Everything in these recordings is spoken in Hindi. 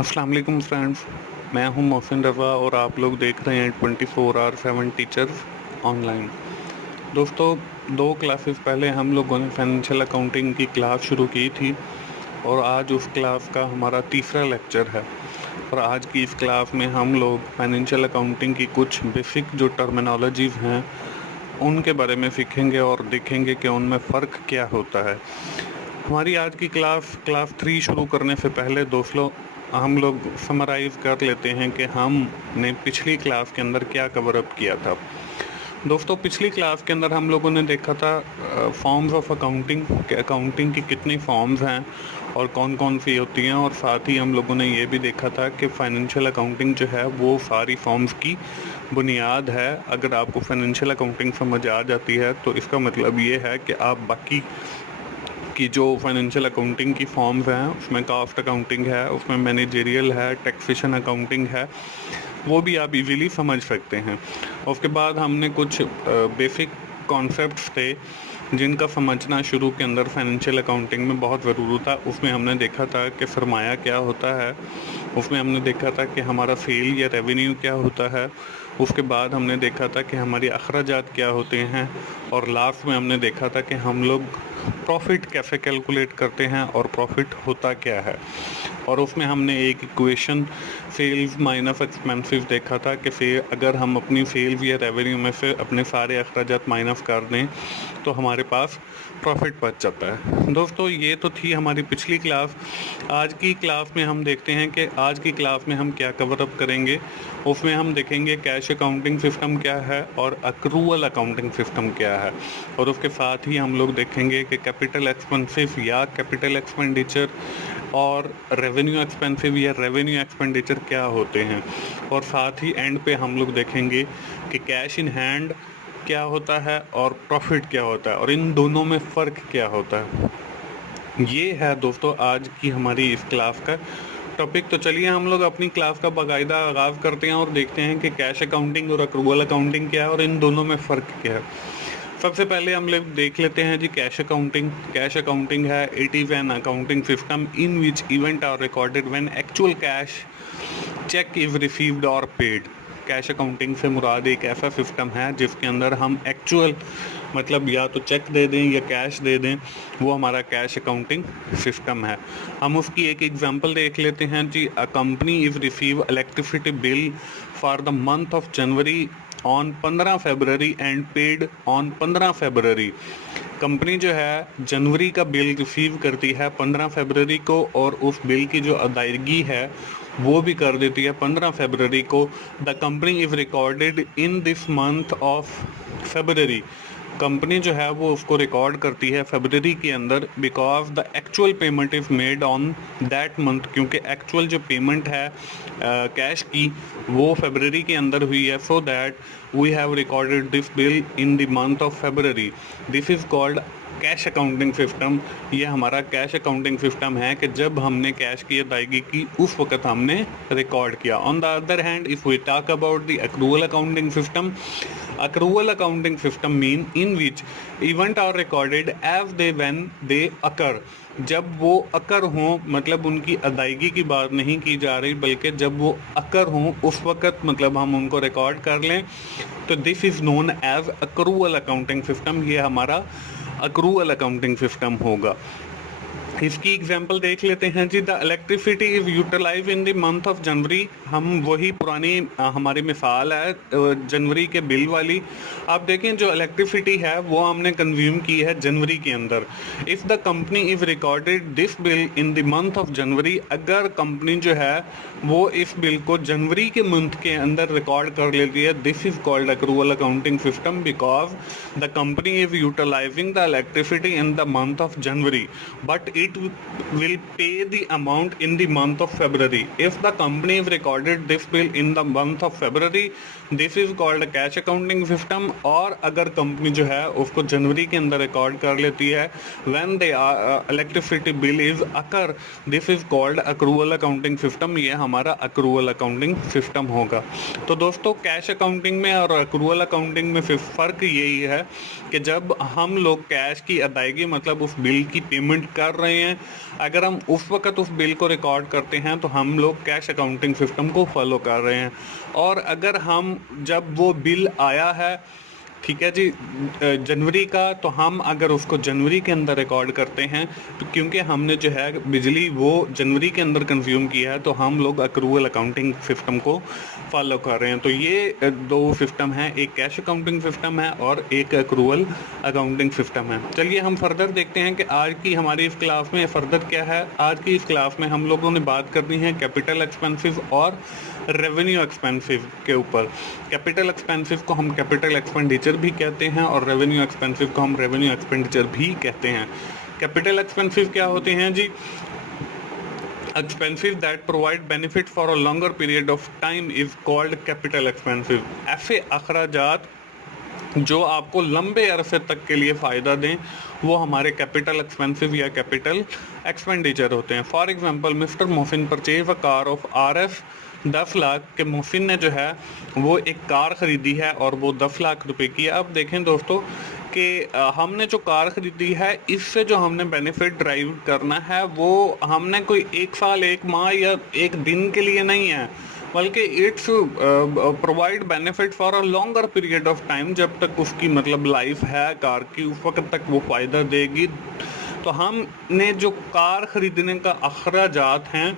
अस्सलाम वालेकुम फ्रेंड्स। मैं हूं मोहसिन रज़ा और आप लोग देख रहे हैं 24/7 टीचर्स ऑनलाइन। दोस्तों, 2 क्लासेस पहले हम लोगों ने फाइनेंशियल अकाउंटिंग की क्लास शुरू की थी और आज उस क्लास का हमारा तीसरा लेक्चर है। और आज की इस क्लास में हम लोग फाइनेंशियल अकाउंटिंग की कुछ बेसिक जो टर्मिनोलॉजीज़ हैं उनके बारे में सीखेंगे और देखेंगे कि उनमें फ़र्क क्या होता है। हमारी आज की क्लास 3 शुरू करने से पहले दोस्तों हम लोग समराइज़ कर लेते हैं कि हमने पिछली क्लास के अंदर क्या कवर अप किया था। दोस्तों, पिछली क्लास के अंदर हम लोगों ने देखा था फॉर्म्स ऑफ अकाउंटिंग कि अकाउंटिंग की कितनी फॉर्म्स हैं और कौन कौन सी होती हैं, और साथ ही हम लोगों ने ये भी देखा था कि फाइनेंशियल अकाउंटिंग जो है वो सारी फॉर्म्स की बुनियाद है। अगर आपको फाइनेंशियल अकाउंटिंग समझ आ जाती है तो इसका मतलब ये है कि आप बाकी की जो फाइनेंशियल अकाउंटिंग की फॉर्म्स हैं उसमें कॉस्ट अकाउंटिंग है, उसमें मैनेजेरियल है, टैक्सेशन अकाउंटिंग है, वो भी आप इजीली समझ सकते हैं। उसके बाद हमने कुछ बेसिक कॉन्सेप्ट्स थे जिनका समझना शुरू के अंदर फाइनेंशियल अकाउंटिंग में बहुत ज़रूरी था। उसमें हमने देखा था कि सरमाया क्या होता है, उसमें हमने देखा था कि हमारा सेल या रेवेन्यू क्या होता है, उसके बाद हमने देखा था कि हमारी अखराजात क्या होते हैं, और लास्ट में हमने देखा था कि हम लोग प्रॉफिट कैसे कैलकुलेट करते हैं और प्रॉफिट होता क्या है। और उसमें हमने एक इक्वेशन सेल्स माइनस एक्सपेंसेस देखा था कि अगर हम अपनी सेल्स या रेवेन्यू में से अपने सारे अखराजात माइनस कर दें तो हमारे पास प्रॉफिट बच जाता है। दोस्तों, ये तो थी हमारी पिछली क्लास। आज की क्लास में हम देखते हैं कि आज की क्लास में हम क्या कवर अप करेंगे। उसमें हम देखेंगे कैश अकाउंटिंग सिस्टम क्या है और अक्रूवल अकाउंटिंग सिस्टम क्या है, और उसके साथ ही हम लोग देखेंगे कि कैपिटल एक्सपेंसिव या कैपिटल एक्सपेंडिचर और रेवेन्यू एक्सपेंसिव या रेवेन्यू एक्सपेंडिचर क्या होते हैं, और साथ ही एंड पे हम लोग देखेंगे कि कैश इन हैंड क्या होता है और प्रॉफिट क्या होता है और इन दोनों में फ़र्क क्या होता है। ये है दोस्तों आज की हमारी इस क्लास का टॉपिक। तो चलिए हम लोग अपनी क्लास का बाकायदा आगाज़ करते हैं और देखते हैं कि कैश अकाउंटिंग और अक्रूवल अकाउंटिंग क्या है और इन दोनों में फ़र्क क्या है। सबसे पहले हम लोग देख लेते हैं जी कैश अकाउंटिंग। कैश अकाउंटिंग है, it is an accounting system in which event are recorded when actual cash check is received और पेड। कैश अकाउंटिंग से मुराद एक ऐसा सिस्टम है जिसके अंदर हम एक्चुअल मतलब या तो चेक दे दें या कैश दे दें, वो हमारा कैश अकाउंटिंग सिस्टम है। हम उसकी एक एग्जांपल देख लेते हैं जी। A company is receive electricity bill for the month of January on 15 February and paid on 15 February. Company जो है जनवरी का बिल रिसीव करती है 15 फरवरी को और उस बिल की जो अदायगी है वो भी कर देती है 15 फरवरी को। The company is recorded in this month of February. Company जो है वो उसको रिकॉर्ड करती है फरवरी के अंदर because the actual payment is made on that month, क्योंकि एक्चुअल जो पेमेंट है कैश की वो फरवरी के अंदर हुई है। So that we have recorded this bill in the month of February. This is called cash accounting system. ये हमारा कैश अकाउंटिंग सिस्टम है कि जब हमने कैश की अदायगी की उस वक्त हमने रिकॉर्ड किया। On the other hand if we talk about the accrual accounting system, accrual accounting system mean in which event are recorded as they when they occur। जब वो अकर हों मतलब उनकी अदायगी की बात नहीं की जा रही बल्कि जब वो अकर हों उस वक़्त मतलब हम उनको रिकॉर्ड कर लें, तो this is known as accrual accounting system. ये हमारा अक्रूवल अकाउंटिंग सिस्टम होगा। इसकी एग्जांपल देख लेते हैं जी। The electricity is utilise in the month of January. हम वही पुरानी हमारी मिसाल है जनवरी के बिल वाली। आप देखें जो इलेक्ट्रिसिटी है वो हमने कंज्यूम की है जनवरी के अंदर। If the company is recorded this bill in the month of जनवरी, अगर कंपनी जो है वो इस बिल को जनवरी के मंथ के अंदर रिकॉर्ड कर लेती है, this is called accrual accounting system because the company is utilising the electricity in the month of January but it will pay the amount in the month of February. If the company is recorded this bill in the month of February, this is called a cash accounting system। और अगर कंपनी जो है उसको जनवरी के अंदर रिकॉर्ड कर लेती है when the electricity bill is occur, this is called accrual accounting system। ये हमारा accrual accounting system होगा। तो दोस्तों कैश अकाउंटिंग में और accrual accounting में फिर फ़र्क यही है कि जब हम लोग कैश की अदायगी मतलब उस बिल की पेमेंट कर रहे हैं, अगर हम उस वक़्त उस बिल को रिकॉर्ड करते हैं तो हम लोग कैश अकाउंटिंग सिस्टम को फॉलो कर रहे हैं। और अगर हम जब वो बिल आया है, ठीक है जी, जनवरी का, तो हम अगर उसको जनवरी के अंदर रिकॉर्ड करते हैं तो क्योंकि हमने जो है बिजली वो जनवरी के अंदर कंज्यूम किया है, तो हम लोग अक्रूवल अकाउंटिंग सिस्टम को फॉलो कर रहे हैं। तो ये दो सिस्टम हैं, एक कैश अकाउंटिंग सिस्टम है और एक अक्रूवल अकाउंटिंग सिस्टम है। चलिए हम फर्दर देखते हैं कि आज की हमारी इस क्लास में फर्दर क्या है। आज की इस क्लास में हम लोगों ने बात करनी है कैपिटल एक्सपेंसिव और रेवेन्यू एक्सपेंसिव के ऊपर। कैपिटल एक्सपेंसिव को हम कैपिटल एक्सपेंडिचर भी कहते हैं और रेवेन्यू एक्सपेंसिव को हम रेवेन्यू एक्सपेंडिचर भी कहते हैं। कैपिटल एक्सपेंसिव क्या होते हैं जी? Expensive that provide benefit for a longer period of time is called capital expensive. ऐसे अखराजात जो आपको लंबे अरसे तक के लिए फ़ायदा दें वो हमारे कैपिटल एक्सपेंसिव या कैपिटल एक्सपेंडिचर होते हैं। For example, mister Mohsin purchase a car of RS 10 lakh के। मोहसिन ने जो है वो एक कार ख़रीदी है और वो 10 लाख रुपए की है। अब देखें दोस्तों कि हमने जो कार ख़रीदी है इससे जो हमने बेनिफिट ड्राइव करना है वो हमने कोई 1 साल 1 माह या 1 दिन के लिए नहीं है, बल्कि it's provide benefit for a longer period of time. जब तक उसकी मतलब लाइफ है कार की, उस वक्त तक वो फ़ायदा देगी। तो हमने जो कार ख़रीदने का अखराजात हैं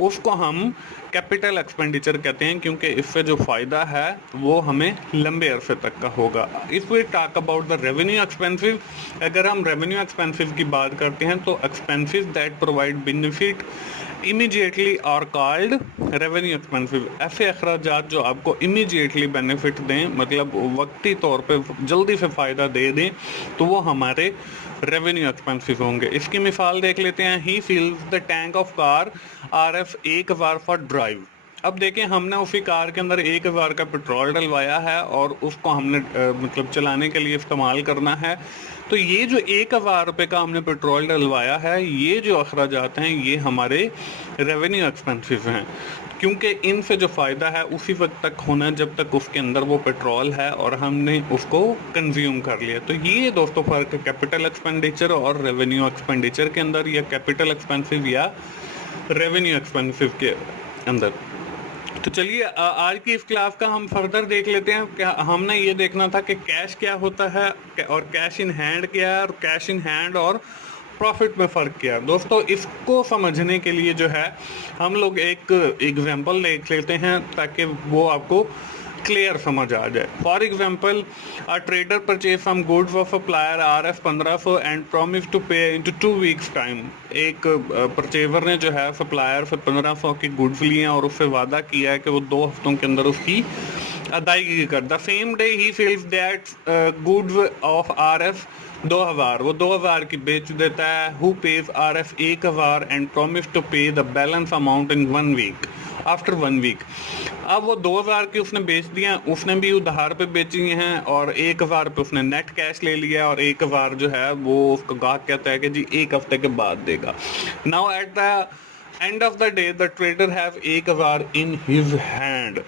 उसको हम कैपिटल एक्सपेंडिचर कहते हैं, क्योंकि इससे जो फ़ायदा है वो हमें लंबे अरसे तक का होगा। If we talk about the revenue expensive, अगर हम रेवेन्यू एक्सपेंसिव की बात करते हैं तो expensive that provide benefit immediately are called revenue expensive. ऐसे अखराजात जो आपको इमीडिएटली बेनिफिट दें, मतलब वक्ती तौर पे जल्दी से फ़ायदा दे दें, तो वो हमारे रेवेन्यू एक्सपेंसिव होंगे। इसकी मिसाल देख लेते हैं। He fills the tank of car RF 1,000 for drive. अब देखें, हमने उसी कार के अंदर 1,000 का पेट्रोल डलवाया है और उसको हमने मतलब चलाने के लिए इस्तेमाल करना है। तो ये जो 1,000 रुपये का हमने पेट्रोल डलवाया है, ये जो अखराजात हैं ये हमारे रेवेन्यू एक्सपेंसिव हैं, क्योंकि इनसे जो फ़ायदा है उसी वक्त तक होना जब तक उसके अंदर वो पेट्रोल है और हमने उसको कंज्यूम कर लिया। तो ये दोस्तों फ़र्क है कैपिटल एक्सपेंडिचर और रेवेन्यू एक्सपेंडिचर के अंदर, या कैपिटल एक्सपेंसिव या रेवेन्यू एक्सपेंसिव के अंदर। तो चलिए आज की इस क्लास का हम फर्दर देख लेते हैं। क्या हमने ये देखना था कि कैश क्या होता है और कैश इन हैंड क्या है, और कैश इन हैंड और प्रॉफिट में फ़र्क क्या है। दोस्तों इसको समझने के लिए जो है हम लोग एक एग्जांपल देख लेते हैं ताकि वो आपको क्लियर समझ आ जाए। For example, a trader purchase some goods of supplier RF 1500 and promise to pay in 2 weeks time. एक परचेवर ने जो है सप्लायर से 1500 की गुड्स लिए हैं और उससे वादा किया है कि वो 2 हफ्तों के अंदर उसकी अदायगी कर। The same day he sells that goods of RF 2000, वो 2000 की बेच देता है। He pays RF 1000 and promise to pay the balance amount in 1 week after 1 week. अब वो 2000 की उसने बेच दिया, उसने भी उधार पे बेची हैं और 1000 पे उसने नेट कैश ले लिया और 1000 जो है वो उसका गाहक कहता है कि जी 1 हफ्ते के बाद देगा। Now at the end of the day the trader have 1000 in his hand,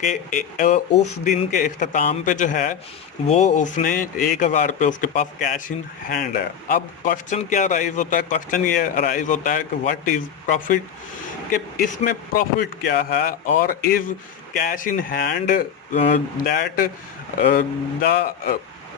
के उस दिन के इख्तिताम पे जो है वो उसने 1000 पे उसके पास कैश इन हैंड है। अब क्वेश्चन क्या अराइज होता है? क्वेश्चन ये अराइज होता है कि व्हाट इज़ प्रॉफिट, कि इसमें प्रॉफिट क्या है, और is cash in hand that the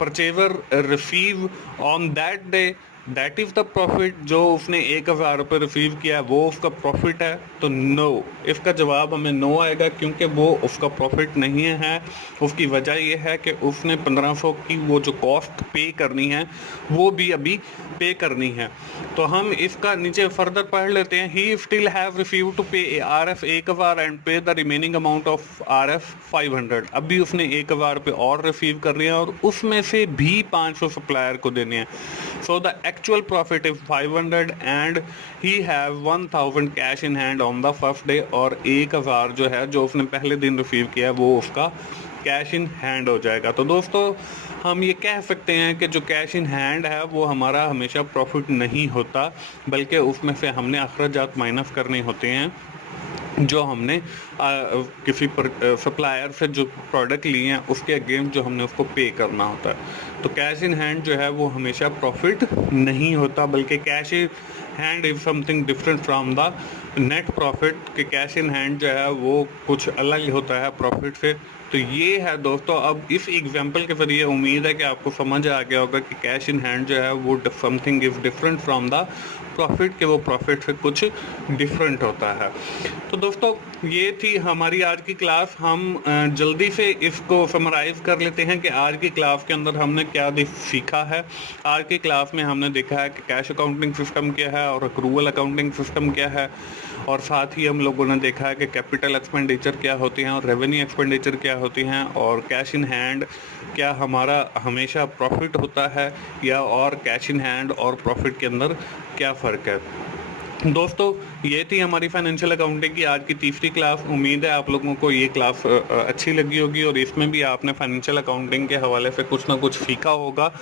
purchaser receive on that day that is the profit. जो उसने 1000 रुपये रिसीव किया वो उसका प्रॉफिट है? तो नो, इसका जवाब हमें नो आएगा, क्योंकि वो उसका प्रॉफिट नहीं है। उसकी वजह ये है कि उसने 1500 की वो जो कॉस्ट पे करनी है वो भी अभी पे करनी है। तो हम इसका नीचे फर्दर पढ़ लेते हैं। He still have receive to pay RF 1000 and pay the remaining amount of RF 500। अभी उसने 1000 पे और रिसीव कर रही है और उसमें से भी 500 सप्लायर को देने हैं। So the actual profit is 500 and he have 1000 cash in hand on the first day, और 1000 जो है जो उसने पहले दिन रिसीव किया वो उसका कैश इन हैंड हो जाएगा। तो दोस्तों हम ये कह सकते हैं कि जो कैश इन हैंड है वो हमारा हमेशा प्रॉफिट नहीं होता, बल्कि उसमें से हमने अखराजात माइनस करने होते हैं। जो हमने किसी सप्लायर से जो प्रोडक्ट लिए हैं उसके अगेंस्ट जो हमने उसको पे करना होता है। तो कैश इन हैंड जो है वो हमेशा प्रॉफिट नहीं होता, बल्कि cash in hand is something different from the net profit. कि कैश इन हैंड जो है वो कुछ अलग होता है प्रॉफिट से। तो ये है दोस्तों, अब इस एग्जांपल के ज़रिए उम्मीद है कि आपको समझ आ गया होगा कि कैश इन हैंड जो है वो something is different from the profit, के वो प्रॉफिट से कुछ डिफरेंट होता है। तो दोस्तों ये थी हमारी आज की क्लास। हम जल्दी से इसको समराइज़ कर लेते हैं कि आज की क्लास के अंदर हमने क्या सीखा है। आज की क्लास में हमने देखा है कि कैश अकाउंटिंग सिस्टम क्या है और अक्रूवल अकाउंटिंग सिस्टम क्या है, और साथ ही हम लोगों ने देखा है कि कैपिटल एक्सपेंडिचर क्या होती हैं और रेवेन्यू एक्सपेंडिचर क्या होती हैं, और कैश इन हैंड क्या हमारा हमेशा प्रॉफिट होता है या और कैश इन हैंड और प्रॉफिट के अंदर क्या फ़र्क है। दोस्तों ये थी हमारी फाइनेंशियल अकाउंटिंग की आज की तीसरी क्लास। उम्मीद है आप लोगों को ये क्लास अच्छी लगी होगी और इसमें भी आपने फाइनेंशियल अकाउंटिंग के हवाले से कुछ ना कुछ सीखा होगा।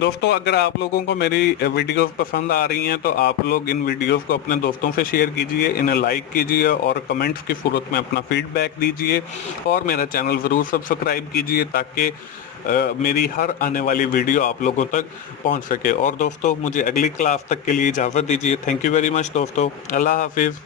दोस्तों अगर आप लोगों को मेरी वीडियोस पसंद आ रही हैं तो आप लोग इन वीडियोस को अपने दोस्तों से शेयर कीजिए, इन्हें लाइक कीजिए और कमेंट्स की सूरत में अपना फीडबैक दीजिए, और मेरा चैनल ज़रूर सब्सक्राइब कीजिए ताकि मेरी हर आने वाली वीडियो आप लोगों तक पहुंच सके। और दोस्तों मुझे अगली क्लास तक के लिए इजाज़त दीजिए। थैंक यू वेरी मच दोस्तों। अल्लाह हाफिज़।